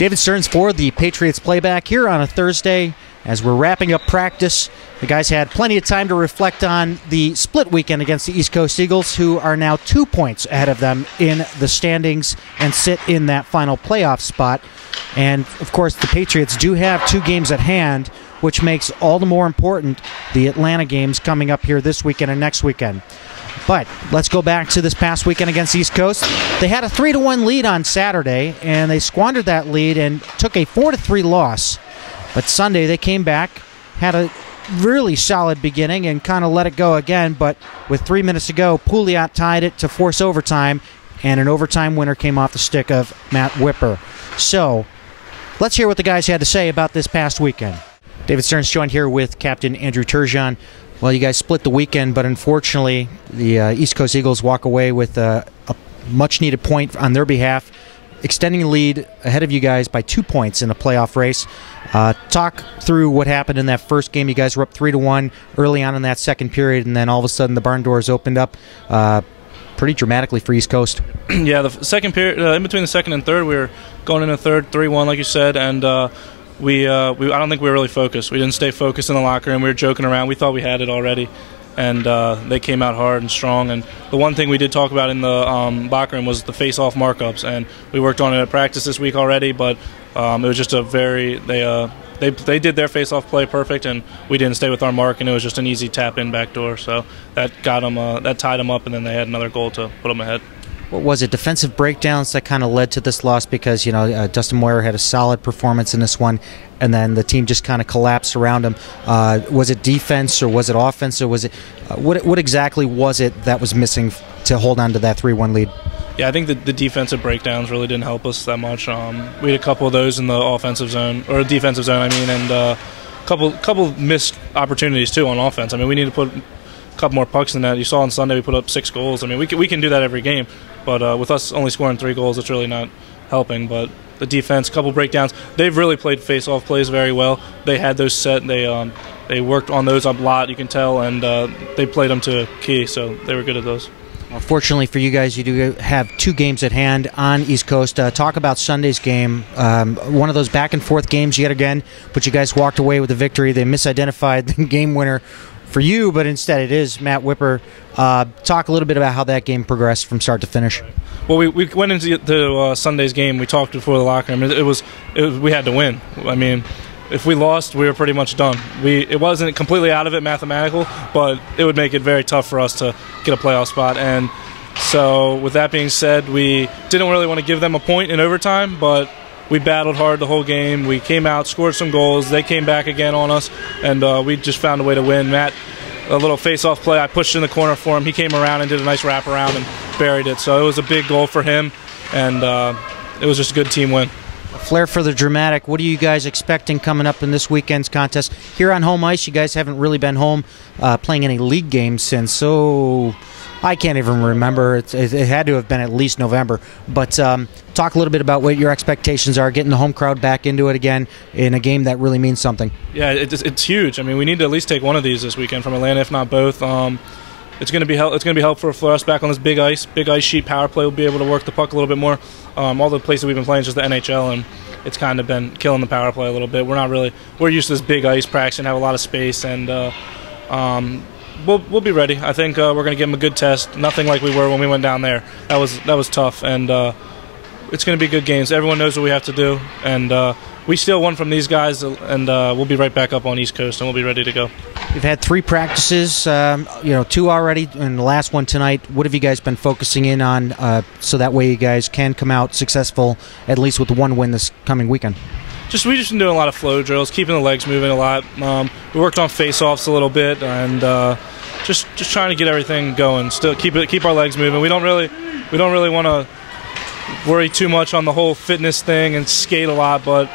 David Stearns for the Patriots Playback here on a Thursday as we're wrapping up practice. The guys had plenty of time to reflect on the split weekend against the East Coast Eagles, who are now 2 points ahead of them in the standings and sit in that final playoff spot. And, of course, the Patriots do have 2 games at hand, which makes all the more important the Atlanta games coming up here this weekend and next weekend. But let's go back to this past weekend against East Coast. They had a 3-1 lead on Saturday, and they squandered that lead and took a 4-3 loss. But Sunday they came back, had a really solid beginning, and kind of let it go again. But with 3 minutes to go, Pouliot tied it to force overtime, and an overtime winner came off the stick of Matt Whipper. So let's hear what the guys had to say about this past weekend. David Stearns joined here with Captain Andrew Turgeon. Well, you guys split the weekend, but unfortunately, the East Coast Eagles walk away with a much-needed point on their behalf, extending the lead ahead of you guys by 2 points in the playoff race. Talk through what happened in that first game. You guys were up 3-1 early on in that second period, and then all of a sudden the barn doors opened up pretty dramatically for East Coast. Yeah, the second period, in between the second and third, we were going into third 3-1, like you said, and I don't think we were really focused. We didn't stay focused in the locker room. We were joking around. We thought we had it already, and they came out hard and strong. And the one thing we did talk about in the locker room was the face-off markups, and we worked on it at practice this week already. But it was just a very they did their face-off play perfect, and we didn't stay with our mark, and it was just an easy tap-in backdoor. So that got them, that tied them up, and then they had another goal to put them ahead. What was it, defensive breakdowns that kind of led to this loss? Because, you know, Dustin Moyer had a solid performance in this one, and then the team just kind of collapsed around him. Was it defense, or was it offense, or was it what exactly was it that was missing to hold on to that 3-1 lead? Yeah, I think the defensive breakdowns really didn't help us that much. We had a couple of those in the offensive zone, or defensive zone, I mean, and a couple missed opportunities too on offense. I mean, we need to put a couple more pucks in that. You saw on Sunday we put up 6 goals. I mean, we can do that every game, but with us only scoring 3 goals, it's really not helping. But the defense, a couple breakdowns. They've really played face-off plays very well. They had those set. They worked on those a lot, you can tell, and they played them to a key, so they were good at those. Well, fortunately for you guys, you do have 2 games at hand on East Coast. Talk about Sunday's game. One of those back-and-forth games yet again, but you guys walked away with a victory. They misidentified the game winner for you, but instead it is Matt Whipper. Talk a little bit about how that game progressed from start to finish. Well, we went into Sunday's game. We talked before the locker room. We had to win. I mean, if we lost, we were pretty much done. It wasn't completely out of it mathematical, but it would make it very tough for us to get a playoff spot. And so with that being said, we didn't really want to give them a point in overtime, but we battled hard the whole game. We came out, scored some goals. They came back again on us, and we just found a way to win. Matt, a little face-off play, I pushed in the corner for him. He came around and did a nice wraparound and buried it. So it was a big goal for him, and it was just a good team win. Flair for the dramatic. What are you guys expecting coming up in this weekend's contest? Here on home ice, you guys haven't really been home playing any league games since, I can't even remember. It had to have been at least November. But talk a little bit about what your expectations are, getting the home crowd back into it again in a game that really means something. Yeah, it's huge. I mean, we need to at least take one of these this weekend from Atlanta, if not both. It's going to be helpful for us back on this big ice sheet. Power play will be able to work the puck a little bit more. All the places we've been playing is just the NHL, and it's kind of been killing the power play a little bit. We're used to this big ice practice and have a lot of space, and we'll be ready. I think we're going to give them a good test. Nothing like we were when we went down there. That was tough, and it's going to be good games. Everyone knows what we have to do, and we still won from these guys, and we'll be right back up on East Coast, and we'll be ready to go. You've had 3 practices, 2 already, and the last one tonight. What have you guys been focusing in on so that way you guys can come out successful, at least with 1 win this coming weekend? We just been doing a lot of flow drills, keeping the legs moving a lot. We worked on face-offs a little bit, and just trying to get everything going. Still keep our legs moving. We don't really want to worry too much on the whole fitness thing and skate a lot, but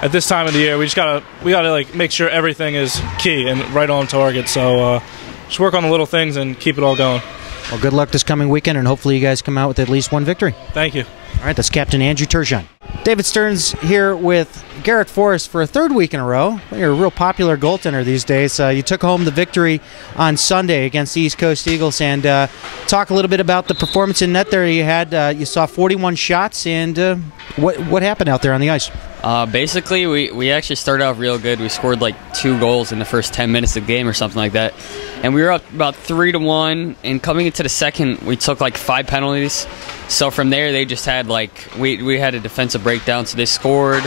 at this time of the year, we gotta like make sure everything is key and right on target. So just work on the little things and keep it all going. Well, good luck this coming weekend, and hopefully you guys come out with at least 1 victory. Thank you. All right, that's Captain Andrew Turgeon. David Stearns here with Garrett Forrest for a third week in a row. You're a real popular goaltender these days. You took home the victory on Sunday against the East Coast Eagles. And talk a little bit about the performance in net there you had. You saw 41 shots, and what happened out there on the ice? Basically, we actually started off real good. We scored like 2 goals in the first 10 minutes of the game or something like that. And we were up about 3-1. And coming into the second, we took like 5 penalties. So from there, they just had we had a defensive breakdown. So they scored,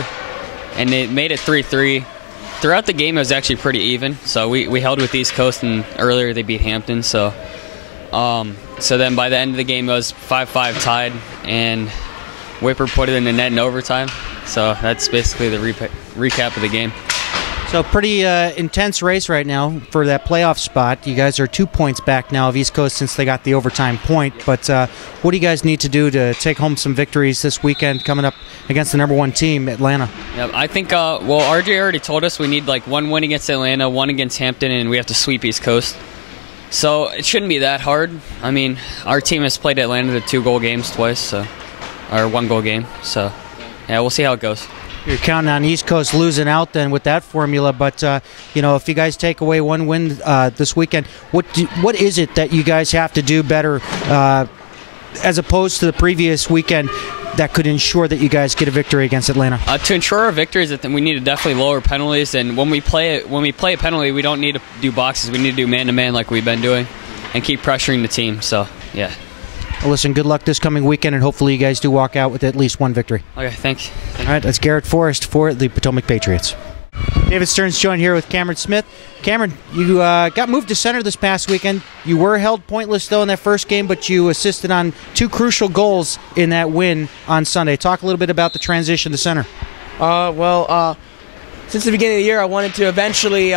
and it made it 3-3. Throughout the game, it was actually pretty even. So we held with East Coast, and earlier they beat Hampton. So then by the end of the game, it was 5-5 tied, and Whipper put it in the net in overtime. So that's basically the recap of the game. So pretty intense race right now for that playoff spot. You guys are 2 points back now of East Coast since they got the overtime point. But what do you guys need to do to take home some victories this weekend coming up against the #1 team, Atlanta? Yeah, I think, RJ already told us we need like 1 win against Atlanta, 1 against Hampton, and we have to sweep East Coast. So it shouldn't be that hard. I mean, our team has played Atlanta the 2-goal games twice, or 1-goal game. So, yeah, we'll see how it goes. You're counting on East Coast losing out then with that formula, but if you guys take away 1 win this weekend, what is it that you guys have to do better as opposed to the previous weekend that could ensure that you guys get a victory against Atlanta? To ensure our victories, we need to definitely lower penalties. And when we play a penalty, we don't need to do boxes. We need to do man-to-man like we've been doing, and keep pressuring the team. So, yeah. Well, listen, good luck this coming weekend, and hopefully you guys do walk out with at least 1 victory. Okay, thanks. All right, that's Garrett Forrest for the Potomac Patriots. David Stearns joined here with Cameron Smith. Cameron, you got moved to center this past weekend. You were held pointless, though, in that first game, but you assisted on 2 crucial goals in that win on Sunday. Talk a little bit about the transition to center. Since the beginning of the year, I wanted to eventually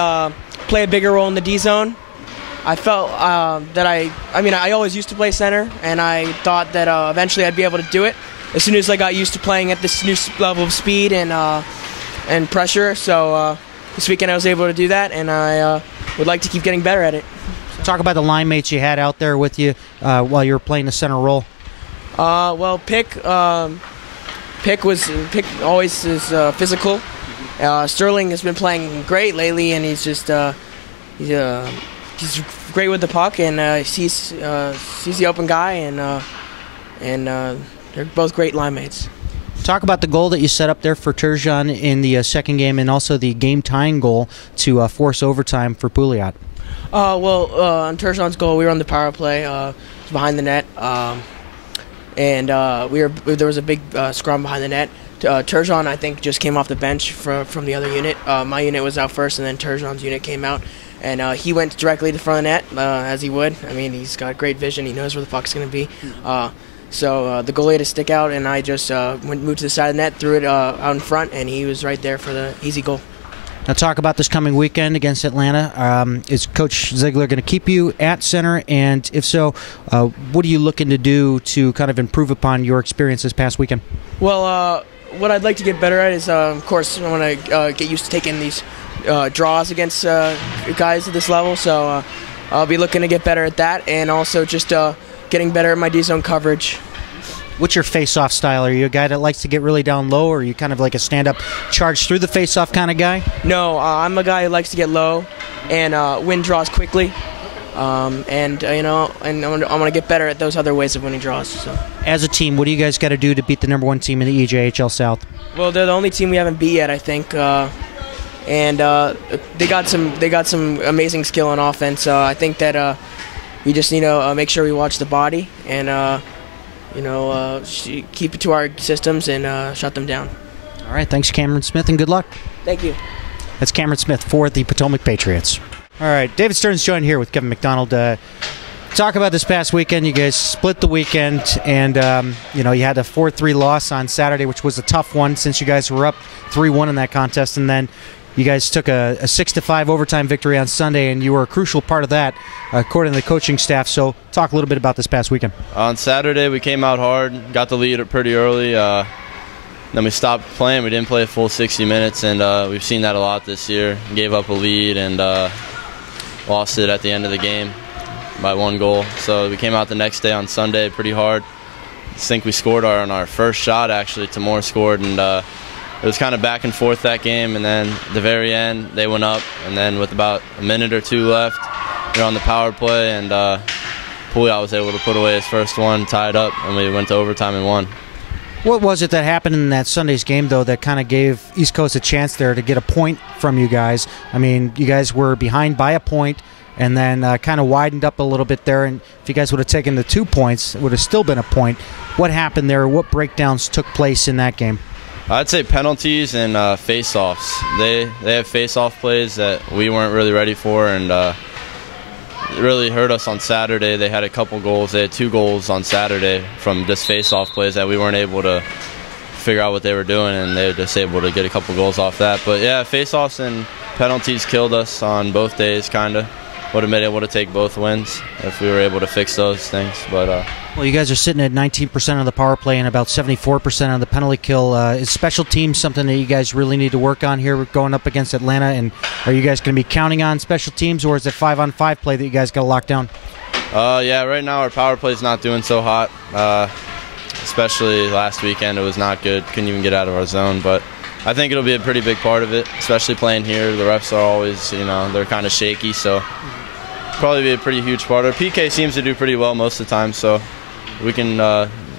play a bigger role in the D zone. I felt that I always used to play center, and I thought that eventually I'd be able to do it as soon as I got used to playing at this new level of speed and pressure. So this weekend I was able to do that, and I would like to keep getting better at it. Talk about the line mates you had out there with you while you were playing the center role. Pick always is physical. Sterling has been playing great lately, and he's great with the puck, and sees the open guy, and they're both great line mates. Talk about the goal that you set up there for Turgeon in the second game, and also the game-tying goal to force overtime for Pouliot. On Turgeon's goal, we were on the power play, behind the net, and there was a big scrum behind the net. Turgeon, I think, just came off the bench from the other unit. My unit was out first, and then Turgeon's unit came out. And he went directly to the front of the net, as he would. I mean, he's got great vision. He knows where the puck's going to be. So the goalie had to stick out, and I just moved to the side of the net, threw it out in front, and he was right there for the easy goal. Now talk about this coming weekend against Atlanta. Is Coach Ziegler going to keep you at center? And if so, what are you looking to do to kind of improve upon your experience this past weekend? Well, what I'd like to get better at is, of course, I want to get used to taking these draws against guys at this level, so I'll be looking to get better at that, and also just getting better at my D-zone coverage. What's your face-off style? Are you a guy that likes to get really down low, or are you kind of like a stand-up, charge through the face-off kind of guy? No, I'm a guy who likes to get low and win draws quickly, and I want to get better at those other ways of winning draws. So. As a team, what do you guys got to do to beat the #1 team in the EJHL South? Well, they're the only team we haven't beat yet, I think. And they got some amazing skill on offense. I think that we just need to make sure we watch the body and keep it to our systems and shut them down. All right, thanks, Cameron Smith, and good luck. Thank you. That's Cameron Smith for the Potomac Patriots. All right, David Stearns joined here with Kevin McDonald. Talk about this past weekend. You guys split the weekend, and you had a 4-3 loss on Saturday, which was a tough one since you guys were up 3-1 in that contest, and then you guys took a 6-5 overtime victory on Sunday, and you were a crucial part of that, according to the coaching staff. So talk a little bit about this past weekend. On Saturday, we came out hard, got the lead pretty early. Then we stopped playing. We didn't play a full 60 minutes, and we've seen that a lot this year. Gave up a lead and lost it at the end of the game by 1 goal. So we came out the next day on Sunday pretty hard. think we scored on our first shot, actually. Tamor scored, and it was kind of back and forth that game, and then at the very end, they went up, and then with about a minute or two left, we were on the power play, and Pouliot was able to put away his first one, tied up, and we went to overtime and won. What was it that happened in that Sunday's game, though, that kind of gave East Coast a chance there to get a point from you guys? I mean, you guys were behind by a point and then kind of widened up a little bit there, and if you guys would have taken the 2 points, it would have still been a point. What happened there? What breakdowns took place in that game? I'd say penalties and face-offs. They have face-off plays that we weren't really ready for, and it really hurt us on Saturday. They had a couple goals. They had 2 goals on Saturday from just face-off plays that we weren't able to figure out what they were doing, and they were just able to get a couple goals off that. But yeah, face-offs and penalties killed us on both days, kind of. Would have been able to take both wins if we were able to fix those things. But well, you guys are sitting at 19% of the power play and about 74% on the penalty kill. Is special teams something that you guys really need to work on here going up against Atlanta? And are you guys going to be counting on special teams, or is it 5-on-5 play that you guys got to lock down? Yeah, right now our power play is not doing so hot. Especially last weekend, it was not good. Couldn't even get out of our zone. But I think it'll be a pretty big part of it, especially playing here. The refs are always, they're kind of shaky, so probably be a pretty huge part. Our PK seems to do pretty well most of the time, so we can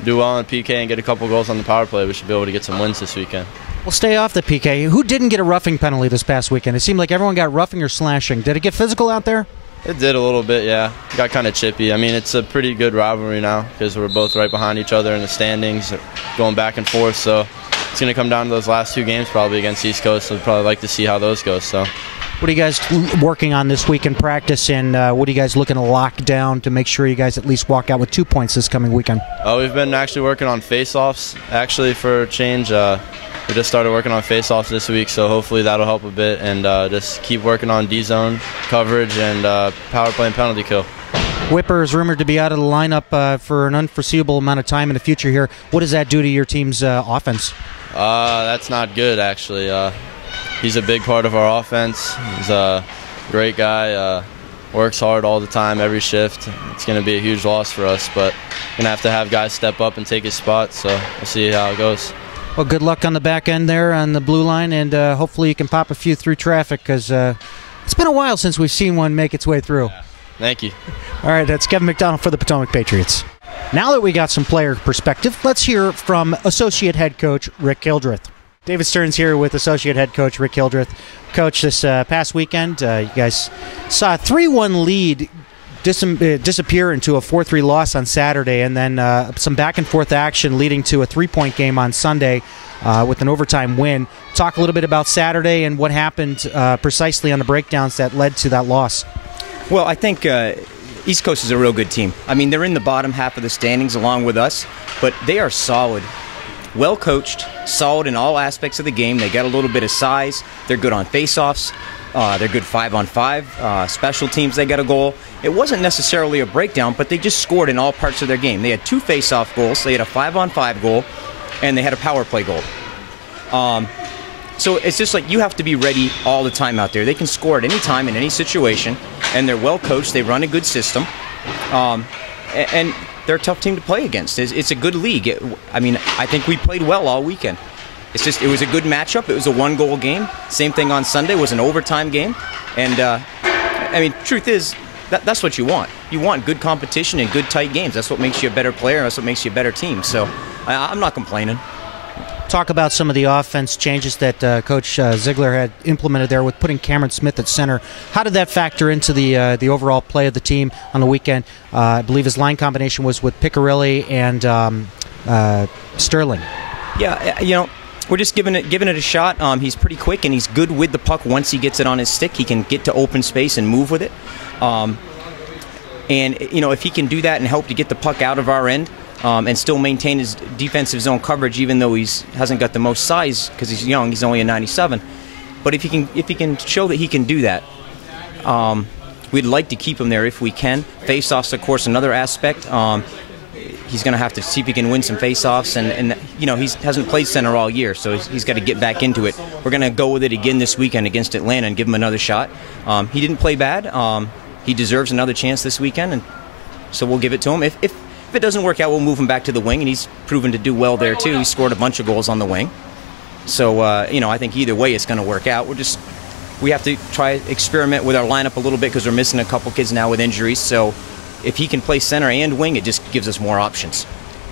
do well on PK and get a couple goals on the power play. We should be able to get some wins this weekend. Well, stay off the PK. Who didn't get a roughing penalty this past weekend? It seemed like everyone got roughing or slashing. Did it get physical out there? It did a little bit, yeah. Got kind of chippy. I mean, it's a pretty good rivalry now because we're both right behind each other in the standings, going back and forth, so it's going to come down to those last 2 games probably against East Coast, so we'd probably like to see how those go. So, what are you guys working on this week in practice, and what are you guys looking to lock down to make sure you guys at least walk out with 2 points this coming weekend? We've been actually working on face-offs, actually, for a change. We just started working on face-offs this week, so hopefully that'll help a bit, and just keep working on D-zone coverage and power play and penalty kill. Whipper is rumored to be out of the lineup for an unforeseeable amount of time in the future here. What does that do to your team's offense? That's not good, actually. He's a big part of our offense. He's a great guy, works hard all the time, every shift. It's going to be a huge loss for us, but we're going to have guys step up and take his spot, so we'll see how it goes. Well, good luck on the back end there on the blue line, and hopefully you can pop a few through traffic, because it's been a while since we've seen one make its way through. Yeah. Thank you. All right, that's Kevin McDonald for the Potomac Patriots. Now that we got some player perspective, let's hear from Associate Head Coach Rick Hildreth. David Stearns here with Associate Head Coach Rick Hildreth. Coach, this past weekend, you guys saw a 3-1 lead disappear into a 4-3 loss on Saturday, and then some back-and-forth action leading to a 3-point game on Sunday with an overtime win. Talk a little bit about Saturday and what happened precisely on the breakdowns that led to that loss. Well, I think East Coast is a real good team. I mean, they're in the bottom half of the standings along with us, but they are solid. Well coached, solid in all aspects of the game. They got a little bit of size. They're good on face-offs. They're good 5-on-5. Special teams, they got a goal. It wasn't necessarily a breakdown, but they just scored in all parts of their game. They had 2 face-off goals. They had a 5-on-5 goal, and they had a power play goal. So it's just like you have to be ready all the time out there. They can score at any time in any situation, and they're well coached. They run a good system, and they're a tough team to play against. It's a good league. I think we played well all weekend. It was a good matchup. It was a 1-goal game. Same thing on Sunday. It was an overtime game, and truth is, that's what you want. You want good competition and good tight games. That's what makes you a better player. That's what makes you a better team. So I'm not complaining. Talk about some of the offense changes that Coach Ziegler had implemented there with putting Cameron Smith at center. How did that factor into the overall play of the team on the weekend? I believe his line combination was with Piccirilli and Sterling. Yeah, we're just giving it a shot. He's pretty quick, and he's good with the puck. Once he gets it on his stick, he can get to open space and move with it. And if he can do that and help to get the puck out of our end, and still maintain his defensive zone coverage, even though he hasn't got the most size because he's young. He's only a 97. But if he can show that he can do that, we'd like to keep him there if we can. Face-offs, of course, another aspect. He's going to have to see if he can win some face-offs, and he hasn't played center all year, so he's got to get back into it. We're going to go with it again this weekend against Atlanta and give him another shot. He didn't play bad. He deserves another chance this weekend, and so we'll give it to him. If it doesn't work out, we'll move him back to the wing, and he's proven to do well there too. He scored a bunch of goals on the wing. So, I think either way it's going to work out. We have to try experiment with our lineup a little bit because we're missing a couple kids now with injuries. So if he can play center and wing, it just gives us more options.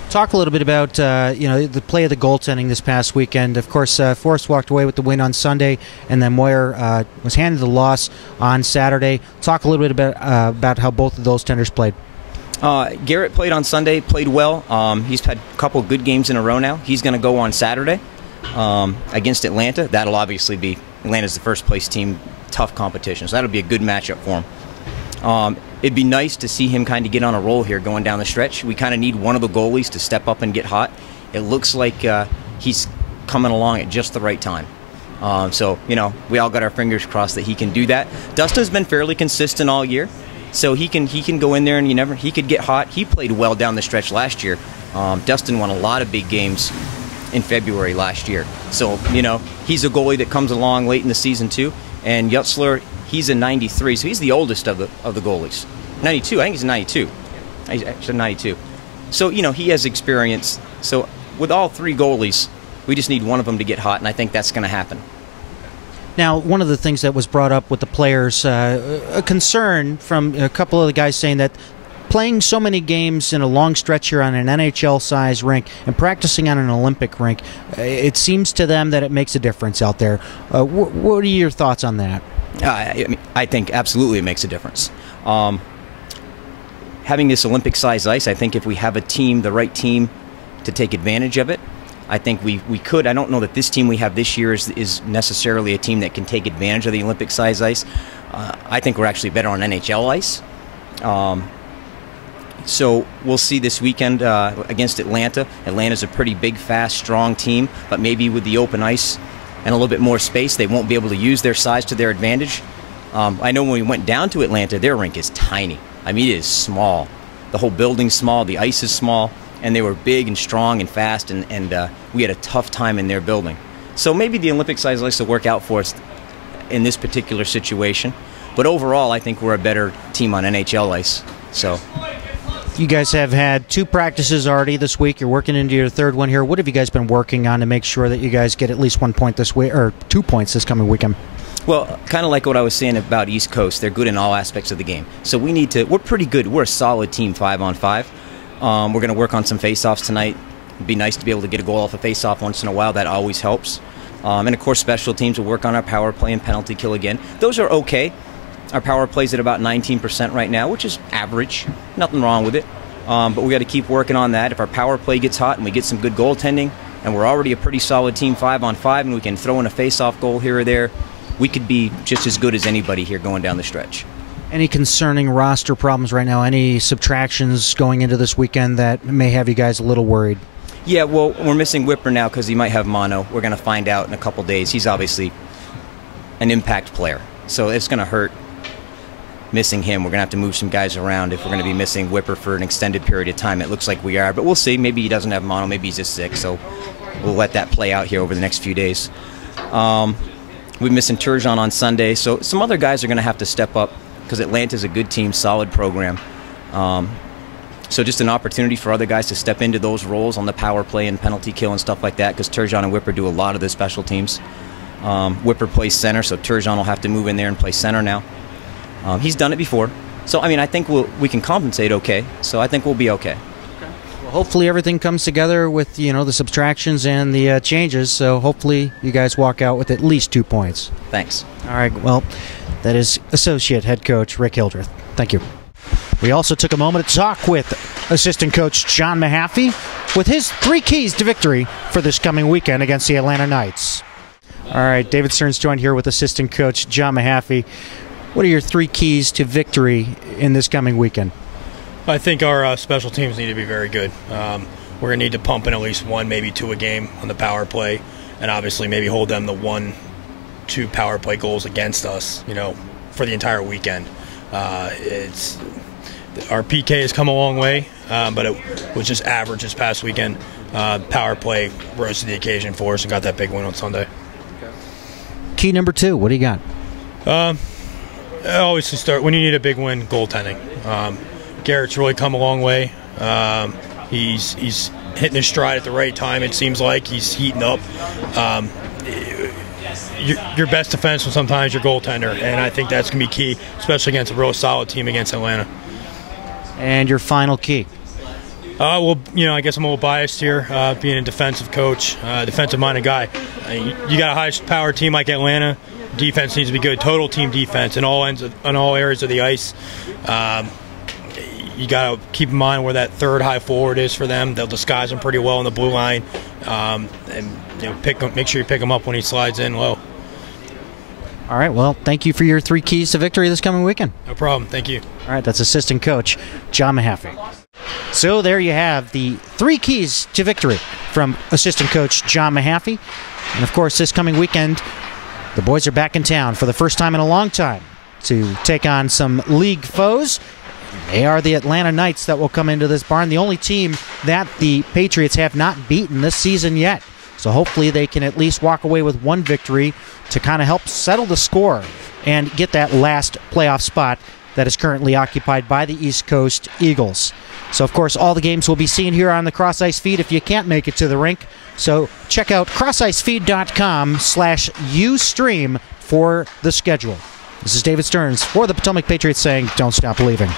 Talk a little bit about the play of the goaltending this past weekend. Of course, Forrest walked away with the win on Sunday, and then Moyer was handed the loss on Saturday. Talk a little bit about how both of those tenders played. Garrett played on Sunday, played well. He's had a couple good games in a row now. He's going to go on Saturday against Atlanta. That'll obviously be Atlanta's the first place team, tough competition. So that'll be a good matchup for him. It'd be nice to see him kind of get on a roll here going down the stretch. We kind of need one of the goalies to step up and get hot. It looks like he's coming along at just the right time. So we all got our fingers crossed that he can do that. Dustin's been fairly consistent all year, so he can go in there and he could get hot. He played well down the stretch last year. Dustin won a lot of big games in February last year. So, he's a goalie that comes along late in the season too. And Yutzler, he's a 93, so he's the oldest of the goalies. 92, I think he's a 92. He's actually 92. So, he has experience. So, with all three goalies, we just need one of them to get hot, and I think that's going to happen. Now, one of the things that was brought up with the players, a concern from a couple of the guys saying that playing so many games in a long stretch here on an NHL-sized rink and practicing on an Olympic rink, it seems to them that it makes a difference out there. What are your thoughts on that? I think absolutely it makes a difference. Having this Olympic-sized ice, I think if we have the right team to take advantage of it, I think we could. I don't know that this team we have this year is necessarily a team that can take advantage of the Olympic-sized ice. I think we're actually better on NHL ice. So we'll see this weekend against Atlanta. Atlanta's a pretty big, fast, strong team, but maybe with the open ice and a little bit more space, they won't be able to use their size to their advantage. I know when we went down to Atlanta, their rink is tiny. I mean, it is small. The whole building's small, the ice is small, and they were big and strong and fast, and we had a tough time in their building. So maybe the Olympic-sized ice will work out for us in this particular situation. But overall, I think we're a better team on NHL ice. So. You guys have had 2 practices already this week. You're working into your 3rd one here. What have you guys been working on to make sure that you guys get at least 1 point this week, or 2 points this coming weekend? Well, kind of like what I was saying about East Coast, they're good in all aspects of the game. So we're pretty good. We're a solid team 5-on-5. We're going to work on some face-offs tonight. It'd be nice to be able to get a goal off a face-off once in a while. That always helps. And of course, special teams will work on our power play and penalty kill again. Those are okay. Our power play's at about 19% right now, which is average. Nothing wrong with it. But we got to keep working on that. If our power play gets hot and we get some good goaltending, and we're already a pretty solid team 5-on-5, and we can throw in a face-off goal here or there, we could be just as good as anybody here going down the stretch. Any concerning roster problems right now? Any subtractions going into this weekend that may have you guys a little worried? Yeah, well, we're missing Whipper now because he might have mono. We're going to find out in a couple days. He's obviously an impact player, so it's going to hurt missing him. We're going to have to move some guys around if we're going to be missing Whipper for an extended period of time. It looks like we are, but we'll see. Maybe he doesn't have mono. Maybe he's just sick, so we'll let that play out here over the next few days. We're missing Turgeon on Sunday, so some other guys are going to have to step up because Atlanta's a good team, solid program. So just an opportunity for other guys to step into those roles on the power play and penalty kill and stuff like that, because Turgeon and Whipper do a lot of the special teams. Whipper plays center, so Turgeon will have to move in there and play center now. He's done it before. So, I mean, I think we can compensate okay. So I think we'll be okay. Well, hopefully everything comes together with, the subtractions and the changes. So hopefully you guys walk out with at least 2 points. Thanks. All right. Well, that is Associate Head Coach Rick Hildreth. Thank you. We also took a moment to talk with Assistant Coach John Mahaffey with his 3 keys to victory for this coming weekend against the Atlanta Knights. All right. David Stearns joined here with Assistant Coach John Mahaffey. What are your 3 keys to victory in this coming weekend? I think our special teams need to be very good. We're going to need to pump in at least 1, maybe 2 a game on the power play, and obviously maybe hold them to 1-2 power play goals against us, for the entire weekend. Our PK has come a long way, but it was just average this past weekend. Power play rose to the occasion for us and got that big win on Sunday. Key number 2, what do you got? Always to start when you need a big win, goaltending. Garrett's really come a long way. He's hitting his stride at the right time. It seems like he's heating up. Your best defense was sometimes your goaltender, and I think that's going to be key, especially against a real solid team against Atlanta. And your final key? Well, I guess I'm a little biased here, being a defensive coach, defensive-minded guy. You got a high-powered team like Atlanta. Defense needs to be good. Total team defense in all areas of the ice. You got to keep in mind where that third high forward is for them. They'll disguise him pretty well on the blue line, and make sure you pick him up when he slides in low. All right, well, thank you for your 3 keys to victory this coming weekend. No problem. Thank you. All right, that's assistant coach John Mahaffey. So there you have the 3 keys to victory from assistant coach John Mahaffey. And, of course, this coming weekend, the boys are back in town for the first time in a long time to take on some league foes. They are the Atlanta Knights that will come into this barn, the only team that the Patriots have not beaten this season yet. So hopefully they can at least walk away with 1 victory to kind of help settle the score and get that last playoff spot that is currently occupied by the East Coast Eagles. So, of course, all the games will be seen here on the Cross Ice feed if you can't make it to the rink. So check out crossicefeed.com/ustream for the schedule. This is David Stearns for the Potomac Patriots saying, don't stop believing.